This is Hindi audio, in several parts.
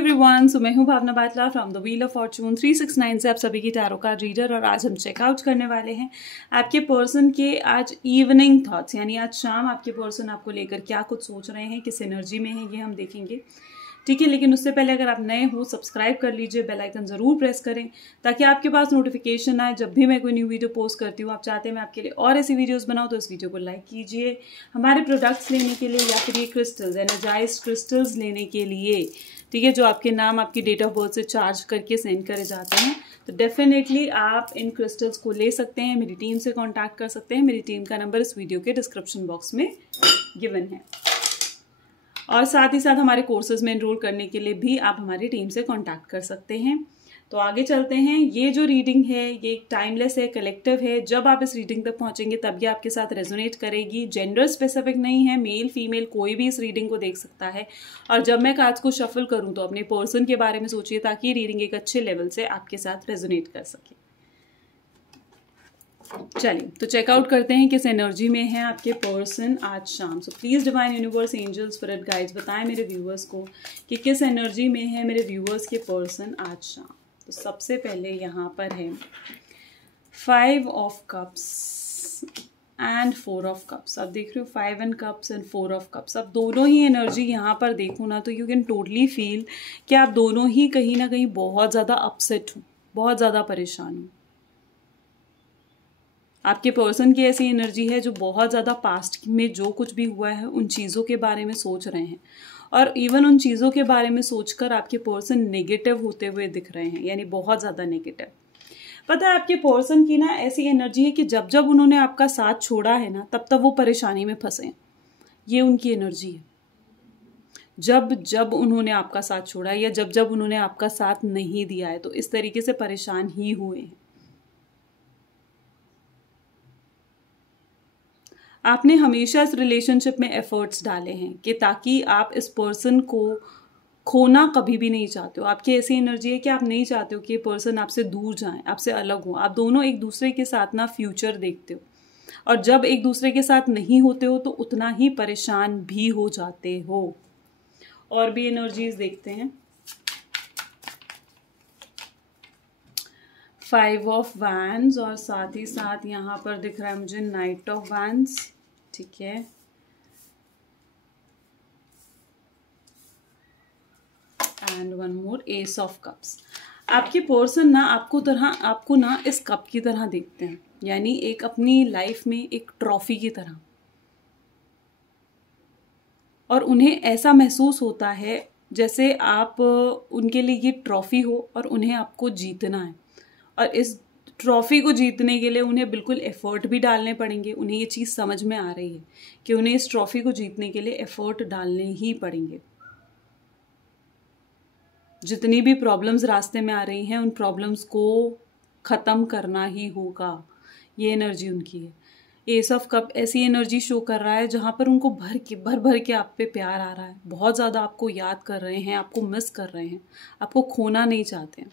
एवरीवन, सो मैं हूं Bhavna Batla from the wheel of fortune 369 से आप सभी की टैरो कार्ड रीडर। और आज हम चेकआउट करने वाले हैं आपके पर्सन के आज इवनिंग थॉट्स, यानी आज शाम आपके पर्सन आपको लेकर क्या कुछ सोच रहे हैं, किस एनर्जी में है, ये हम देखेंगे। ठीक है, लेकिन उससे पहले अगर आप नए हो सब्सक्राइब कर लीजिए, बेल आइकन ज़रूर प्रेस करें ताकि आपके पास नोटिफिकेशन आए जब भी मैं कोई न्यू वीडियो पोस्ट करती हूँ। आप चाहते हैं मैं आपके लिए और ऐसी वीडियोस बनाऊँ तो इस वीडियो को लाइक कीजिए। हमारे प्रोडक्ट्स लेने के लिए या फिर ये क्रिस्टल्स, एनर्जाइज्ड क्रिस्टल्स लेने के लिए, ठीक है, जो आपके नाम आपकी डेट ऑफ बर्थ से चार्ज करके सेंड करे जाते हैं, तो डेफिनेटली आप इन क्रिस्टल्स को ले सकते हैं। मेरी टीम से कॉन्टैक्ट कर सकते हैं। मेरी टीम का नंबर इस वीडियो के डिस्क्रिप्शन बॉक्स में गिवन है। और साथ ही साथ हमारे कोर्सेज में एनरोल करने के लिए भी आप हमारी टीम से कांटेक्ट कर सकते हैं। तो आगे चलते हैं। ये जो रीडिंग है ये टाइमलेस है, कलेक्टिव है। जब आप इस रीडिंग तक पहुंचेंगे तब ये आपके साथ रेजोनेट करेगी। जेंडर स्पेसिफिक नहीं है, मेल फीमेल कोई भी इस रीडिंग को देख सकता है। और जब मैं कार्ड्स को शफल करूं तो अपने पर्सन के बारे में सोचिए ताकि ये रीडिंग एक अच्छे लेवल से आपके साथ रेजोनेट कर सके। चलिए तो चेकआउट करते हैं किस एनर्जी में है आपके पर्सन आज शाम। So please divine universe, angels, spirit guides बताएं मेरे व्यूअर्स को कि किस एनर्जी में है मेरे व्यूअर्स के पर्सन आज शाम। तो सबसे पहले यहाँ पर है 5 of cups and 4 of cups. आप देख रहे हो 5 and cups and 4 of cups. अब दोनों ही एनर्जी यहाँ पर देखो ना तो यू कैन टोटली फील कि आप दोनों ही कहीं ना कहीं बहुत ज़्यादा अपसेट हो, बहुत ज़्यादा परेशान हो। आपके पर्सन की ऐसी एनर्जी है जो बहुत ज़्यादा पास्ट में जो कुछ भी हुआ है उन चीज़ों के बारे में सोच रहे हैं। और इवन उन चीज़ों के बारे में सोचकर आपके पर्सन नेगेटिव होते हुए दिख रहे हैं, यानी बहुत ज़्यादा नेगेटिव। पता है आपके पर्सन की ना ऐसी एनर्जी है कि जब जब उन्होंने आपका साथ छोड़ा है ना तब तब वो परेशानी में फंसे हैं। ये उनकी एनर्जी है। जब जब उन्होंने आपका साथ छोड़ा या जब जब उन्होंने आपका साथ नहीं दिया है तो इस तरीके से परेशान ही हुए हैं। आपने हमेशा इस रिलेशनशिप में एफर्ट्स डाले हैं कि ताकि आप इस पर्सन को खोना कभी भी नहीं चाहते हो। आपकी ऐसी एनर्जी है कि आप नहीं चाहते हो कि ये पर्सन आपसे दूर जाए, आपसे अलग हो। आप दोनों एक दूसरे के साथ ना फ्यूचर देखते हो, और जब एक दूसरे के साथ नहीं होते हो तो उतना ही परेशान भी हो जाते हो। और भी एनर्जीज देखते हैं। 5 ऑफ वैंड्स और साथ ही साथ यहाँ पर दिख रहा है मुझे नाइट ऑफ वैंड्स। ठीक है, and one more S of cups. आपके पर्सन ना आपको ना इस कप की तरह देखते हैं, यानी एक अपनी लाइफ में एक ट्रॉफी की तरह। और उन्हें ऐसा महसूस होता है जैसे आप उनके लिए ये ट्रॉफी हो और उन्हें आपको जीतना है। और इस ट्रॉफी को जीतने के लिए उन्हें बिल्कुल एफर्ट भी डालने पड़ेंगे। उन्हें ये चीज़ समझ में आ रही है कि उन्हें इस ट्रॉफी को जीतने के लिए एफर्ट डालने ही पड़ेंगे। जितनी भी प्रॉब्लम्स रास्ते में आ रही हैं उन प्रॉब्लम्स को ख़त्म करना ही होगा। ये एनर्जी उनकी है। एस ऑफ कप ऐसी एनर्जी शो कर रहा है जहाँ पर उनको भर भर के आप पे प्यार आ रहा है। बहुत ज़्यादा आपको याद कर रहे हैं, आपको मिस कर रहे हैं, आपको खोना नहीं चाहते हैं।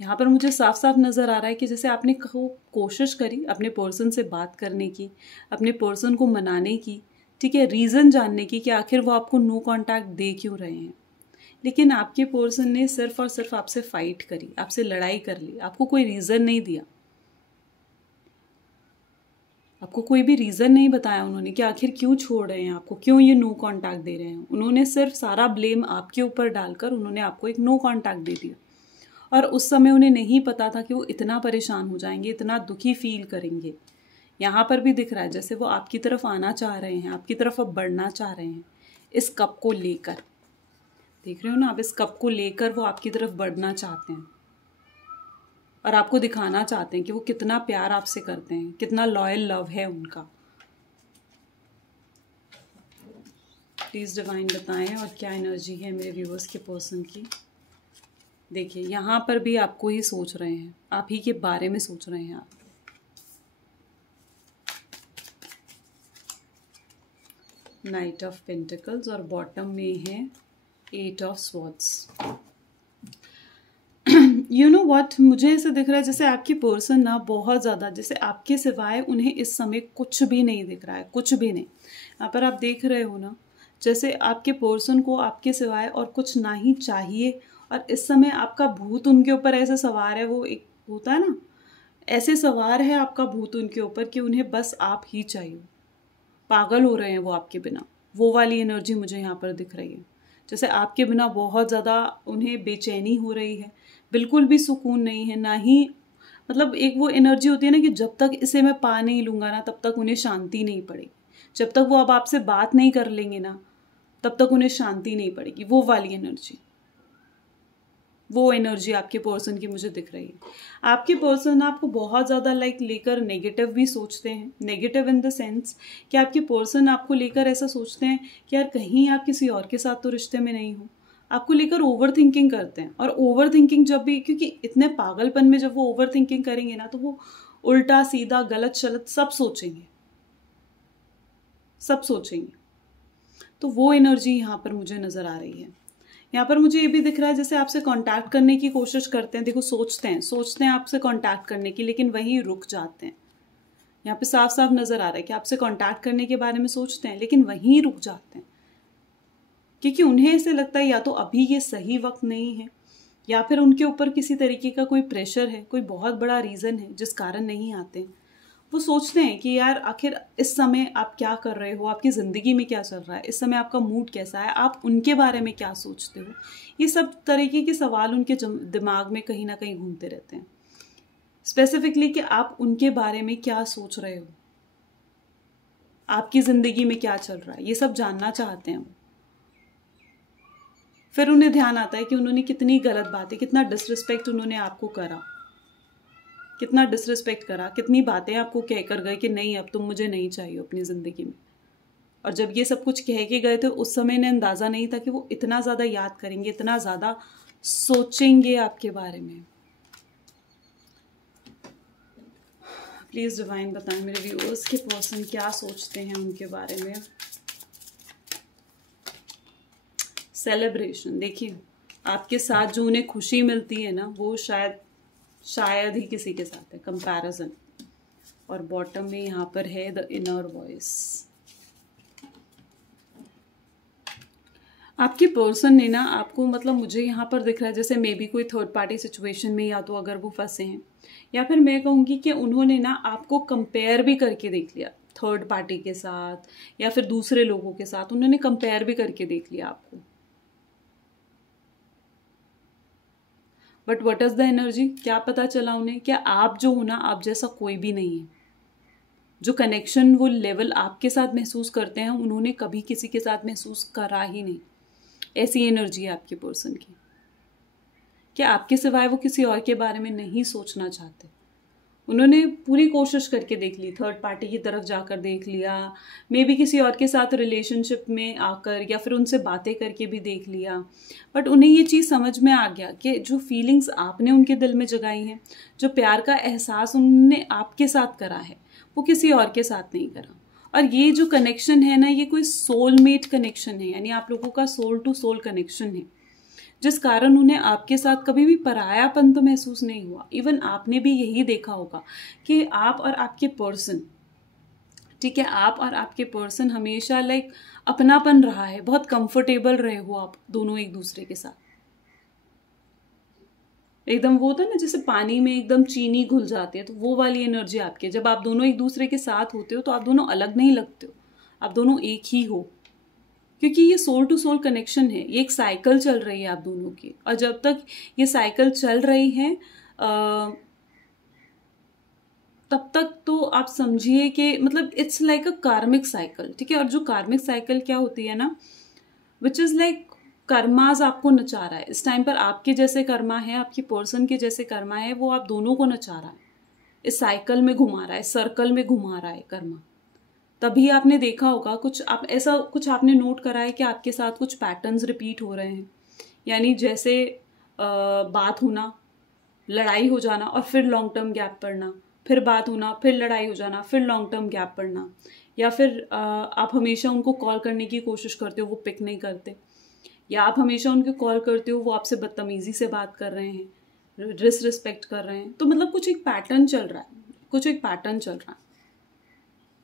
यहाँ पर मुझे साफ साफ नज़र आ रहा है कि जैसे आपने कोशिश करी अपने पर्सन से बात करने की, अपने पर्सन को मनाने की, ठीक है, रीज़न जानने की कि आखिर वो आपको नो कांटेक्ट दे क्यों रहे हैं, लेकिन आपके पर्सन ने सिर्फ और सिर्फ आपसे फाइट करी, आपसे लड़ाई कर ली। आपको कोई रीज़न नहीं दिया, आपको कोई भी रीज़न नहीं बताया उन्होंने कि आखिर क्यों छोड़ रहे हैं आपको, क्यों ये नो कांटेक्ट दे रहे हैं। उन्होंने सिर्फ सारा ब्लेम आपके ऊपर डालकर उन्होंने आपको एक नो कांटेक्ट दे दिया। और उस समय उन्हें नहीं पता था कि वो इतना परेशान हो जाएंगे, इतना दुखी फील करेंगे। यहाँ पर भी दिख रहा है जैसे वो आपकी तरफ आना चाह रहे हैं, आपकी तरफ अब बढ़ना चाह रहे हैं इस कप को लेकर। देख रहे हो ना आप, इस कप को लेकर वो आपकी तरफ बढ़ना चाहते हैं और आपको दिखाना चाहते हैं कि वो कितना प्यार आपसे करते हैं, कितना लॉयल लव है उनका। प्लीज़ डिवाइन बताएं और क्या एनर्जी है मेरे व्यूअर्स के पर्सन की। देखिए यहाँ पर भी आपको ही सोच रहे हैं, आप ही के बारे में सोच रहे हैं आप। नाइट ऑफ पेंटिकल्स और बॉटम में है 8 of swords. You know what, मुझे ऐसे दिख रहा है जैसे आपकी पर्सन ना बहुत ज़्यादा, जैसे आपके सिवाय उन्हें इस समय कुछ भी नहीं दिख रहा है, कुछ भी नहीं। यहाँ पर आप देख रहे हो ना जैसे आपके पर्सन को आपके सिवाय और कुछ ना ही चाहिए, और इस समय आपका भूत उनके ऊपर ऐसे सवार है, वो एक होता है ना, ऐसे सवार है आपका भूत उनके ऊपर कि उन्हें बस आप ही चाहिए, पागल हो रहे हैं वो आपके बिना। वो वाली एनर्जी मुझे यहाँ पर दिख रही है। जैसे आपके बिना बहुत ज़्यादा उन्हें बेचैनी हो रही है, बिल्कुल भी सुकून नहीं है, ना ही मतलब एक वो एनर्जी होती है ना कि जब तक इसे मैं पा नहीं लूँगा ना तब तक उन्हें शांति नहीं पड़ेगी। जब तक वो अब आपसे बात नहीं कर लेंगे ना तब तक उन्हें शांति नहीं पड़ेगी। वो वाली एनर्जी, वो एनर्जी आपके पर्सन की मुझे दिख रही है। आपके पर्सन आपको बहुत ज़्यादा लेकर नेगेटिव भी सोचते हैं। नेगेटिव इन द सेंस कि आपके पर्सन आपको लेकर ऐसा सोचते हैं कि यार कहीं आप किसी और के साथ तो रिश्ते में नहीं हो। आपको लेकर ओवर थिंकिंग करते हैं, और ओवर थिंकिंग जब भी, क्योंकि इतने पागलपन में जब वो ओवर थिंकिंग करेंगे ना तो वो उल्टा सीधा गलत शलत सब सोचेंगे, सब सोचेंगे। तो वो एनर्जी यहाँ पर मुझे नज़र आ रही है। यहाँ पर मुझे ये भी दिख रहा है जैसे आपसे कांटेक्ट करने की कोशिश करते हैं। देखो सोचते हैं आपसे कांटेक्ट करने की, लेकिन वहीं रुक जाते हैं। यहाँ पे साफ साफ नज़र आ रहा है कि आपसे कांटेक्ट करने के बारे में सोचते हैं लेकिन वहीं रुक जाते हैं, क्योंकि उन्हें ऐसे लगता है या तो अभी ये सही वक्त नहीं है, या फिर उनके ऊपर किसी तरीके का कोई प्रेशर है, कोई बहुत बड़ा रीज़न है जिस कारण नहीं आते हैं। वो सोचते हैं कि यार आखिर इस समय आप क्या कर रहे हो, आपकी ज़िंदगी में क्या चल रहा है, इस समय आपका मूड कैसा है, आप उनके बारे में क्या सोचते हो। ये सब तरीके के सवाल उनके दिमाग में कहीं ना कहीं घूमते रहते हैं। स्पेसिफिकली कि आप उनके बारे में क्या सोच रहे हो, आपकी ज़िंदगी में क्या चल रहा है, ये सब जानना चाहते हैं वो। फिर उन्हें ध्यान आता है कि उन्होंने कितनी गलत बातें, कितना डिसरिस्पेक्ट उन्होंने आपको करा, कितना डिसरिस्पेक्ट करा, कितनी बातें आपको कह कर गए कि नहीं अब तुम मुझे नहीं चाहिए अपनी ज़िंदगी में। और जब ये सब कुछ कह के गए थे उस समय इन्हें अंदाज़ा नहीं था कि वो इतना ज़्यादा याद करेंगे, इतना ज़्यादा सोचेंगे आपके बारे में। प्लीज़ डिवाइन बताएं मेरे व्यूअर्स के पर्सन क्या सोचते हैं उनके बारे में। सेलिब्रेशन, देखिए आपके साथ जो उन्हें खुशी मिलती है ना वो शायद ही किसी के साथ है, कंपैरिजन। और बॉटम में यहाँ पर है द इनर वॉइस। आपके पर्सन ने ना आपको, मतलब मुझे यहाँ पर दिख रहा है जैसे मे बी कोई थर्ड पार्टी सिचुएशन में या तो अगर वो फंसे हैं, या फिर मैं कहूँगी कि उन्होंने ना आपको कंपेयर भी करके देख लिया थर्ड पार्टी के साथ या फिर दूसरे लोगों के साथ। उन्होंने कंपेयर भी करके देख लिया आपको। But what is the energy, क्या पता चला उन्हें, क्या आप जो हो ना आप जैसा कोई भी नहीं है। जो कनेक्शन, वो लेवल आपके साथ महसूस करते हैं उन्होंने कभी किसी के साथ महसूस करा ही नहीं। ऐसी एनर्जी है आपके पर्सन की। क्या आपके सिवाय वो किसी और के बारे में नहीं सोचना चाहते। उन्होंने पूरी कोशिश करके देख ली, थर्ड पार्टी की तरफ जाकर देख लिया, मे बी किसी और के साथ रिलेशनशिप में आकर या फिर उनसे बातें करके भी देख लिया। बट उन्हें ये चीज़ समझ में आ गया कि जो फीलिंग्स आपने उनके दिल में जगाई हैं, जो प्यार का एहसास उन्होंने आपके साथ करा है, वो किसी और के साथ नहीं करा। और ये जो कनेक्शन है ना, ये कोई सोलमेट कनेक्शन है, यानी आप लोगों का सोल टू सोल कनेक्शन है, जिस कारण उन्हें आपके साथ कभी भी परायापन तो महसूस नहीं हुआ। इवन आपने भी यही देखा होगा कि आप और आपके पर्सन, ठीक है, आप और आपके पर्सन हमेशा अपनापन रहा है, बहुत कंफर्टेबल रहे हो आप दोनों एक दूसरे के साथ। एकदम वो होता है ना जैसे पानी में एकदम चीनी घुल जाती है, तो वो वाली एनर्जी आपकी। जब आप दोनों एक दूसरे के साथ होते हो तो आप दोनों अलग नहीं लगते हो, आप दोनों एक ही हो, क्योंकि ये सोल टू सोल कनेक्शन है। ये एक साइकिल चल रही है आप दोनों की, और जब तक ये साइकिल चल रही है तब तक तो आप समझिए कि मतलब इट्स लाइक अ कार्मिक साइकिल, ठीक है। और जो कार्मिक साइकिल क्या होती है ना, विच इज लाइक कर्माज आपको नचा रहा है इस टाइम पर। आपके जैसे कर्मा है, आपकी पर्सन के जैसे कर्मा है, वो आप दोनों को नचा रहा है, इस साइकिल में घुमा रहा है, सर्कल में घुमा रहा है कर्मा। तभी आपने देखा होगा कुछ आपने नोट करा है कि आपके साथ कुछ पैटर्न्स रिपीट हो रहे हैं। यानी जैसे बात होना, लड़ाई हो जाना और फिर लॉन्ग टर्म गैप पड़ना, फिर बात होना, फिर लड़ाई हो जाना, फिर लॉन्ग टर्म गैप पड़ना। या फिर आप हमेशा उनको कॉल करने की कोशिश करते हो, वो पिक नहीं करते, या आप हमेशा उनको कॉल करते हो, वो आपसे बदतमीजी से बात कर रहे हैं, डिसरिस्पेक्ट कर रहे हैं। तो मतलब कुछ एक पैटर्न चल रहा है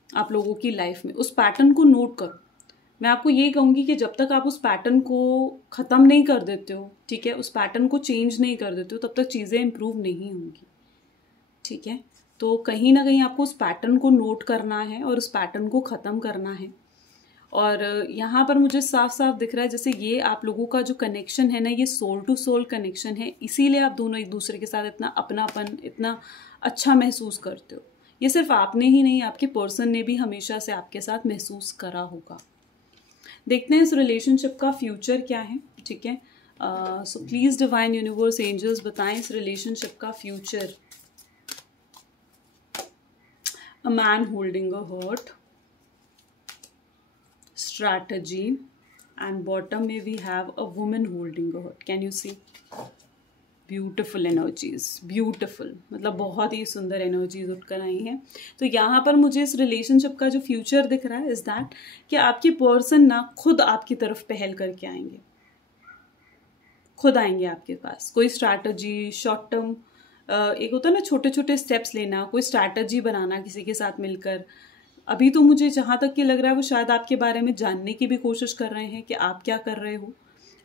आप लोगों की लाइफ में। उस पैटर्न को नोट करो, मैं आपको ये कहूँगी कि जब तक आप उस पैटर्न को ख़त्म नहीं कर देते हो, ठीक है, उस पैटर्न को चेंज नहीं कर देते हो, तब तक चीज़ें इम्प्रूव नहीं होंगी, ठीक है। तो कहीं ना कहीं आपको उस पैटर्न को नोट करना है और उस पैटर्न को ख़त्म करना है। और यहाँ पर मुझे साफ साफ दिख रहा है जैसे ये आप लोगों का जो कनेक्शन है ना, ये सोल टू सोल कनेक्शन है, इसीलिए आप दोनों एक दूसरे के साथ इतना अपनापन, इतना अच्छा महसूस करते हो। ये सिर्फ आपने ही नहीं, आपके पर्सन ने भी हमेशा से आपके साथ महसूस करा होगा। देखते हैं इस रिलेशनशिप का फ्यूचर क्या है, ठीक है। So please divine universe angels बताएं इस रिलेशनशिप का future. A man holding a heart, strategy, and bottom में we have a woman holding a heart. Can you see? Beautiful energies, beautiful, मतलब बहुत ही सुंदर एनर्जीज उठकर आई हैं। तो यहाँ पर मुझे इस रिलेशनशिप का जो फ्यूचर दिख रहा है इज दैट कि आपके पर्सन ना खुद आपकी तरफ पहल करके आएंगे, खुद आएंगे आपके पास। कोई स्ट्रैटेजी, शॉर्ट टर्म, एक होता है ना छोटे छोटे स्टेप्स लेना, कोई स्ट्रैटेजी बनाना किसी के साथ मिलकर। अभी तो मुझे जहाँ तक कि लग रहा है वो शायद आपके बारे में जानने की भी कोशिश कर रहे हैं कि आप क्या कर रहे हो,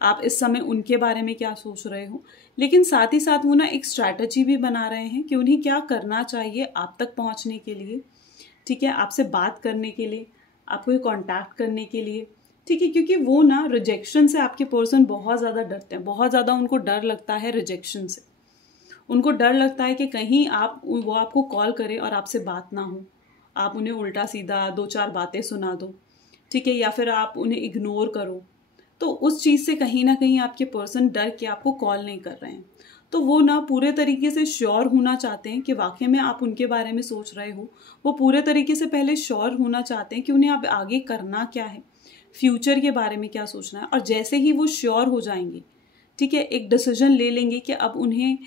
आप इस समय उनके बारे में क्या सोच रहे हो। लेकिन साथ ही साथ वो ना एक स्ट्रैटेजी भी बना रहे हैं कि उन्हें क्या करना चाहिए आप तक पहुँचने के लिए, ठीक है, आपसे बात करने के लिए, आपको कॉन्टैक्ट करने के लिए, ठीक है। क्योंकि वो ना रिजेक्शन से आपके पर्सन बहुत ज़्यादा डरते हैं, बहुत ज़्यादा उनको डर लगता है रिजेक्शन से। उनको डर लगता है कि कहीं वो आपको कॉल करे और आपसे बात ना हो, आप उन्हें उल्टा सीधा दो चार बातें सुना दो, ठीक है, या फिर आप उन्हें इग्नोर करो। तो उस चीज़ से कहीं ना कहीं आपके पर्सन डर के आपको कॉल नहीं कर रहे हैं। तो वो ना पूरे तरीके से श्योर होना चाहते हैं कि वाकई में आप उनके बारे में सोच रहे हो। वो पूरे तरीके से पहले श्योर होना चाहते हैं कि उन्हें अब आगे करना क्या है, फ्यूचर के बारे में क्या सोचना है। और जैसे ही वो श्योर हो जाएंगे, ठीक है, एक डिसीजन ले लेंगे कि अब उन्हें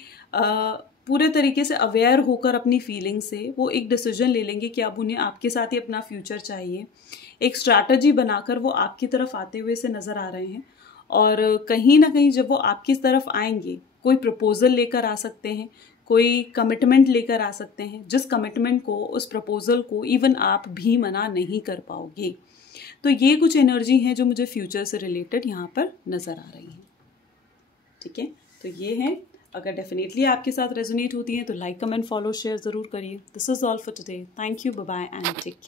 पूरे तरीके से अवेयर होकर अपनी फीलिंग से वो एक डिसीजन ले लेंगे कि अब उन्हें आपके साथ ही अपना फ्यूचर चाहिए। एक स्ट्रैटेजी बनाकर वो आपकी तरफ आते हुए से नज़र आ रहे हैं। और कहीं ना कहीं जब वो आपकी तरफ आएंगे, कोई प्रपोजल लेकर आ सकते हैं, कोई कमिटमेंट लेकर आ सकते हैं, जिस कमिटमेंट को, उस प्रपोजल को इवन आप भी मना नहीं कर पाओगे। तो ये कुछ एनर्जी हैं जो मुझे फ्यूचर से रिलेटेड यहाँ पर नज़र आ रही हैं, ठीक है। तो ये है, अगर डेफिनेटली आपके साथ रेजोनेट होती हैं तो लाइक, कमेंट, फॉलो, शेयर ज़रूर करिए। This is all for today. Thank you, bye bye and take care.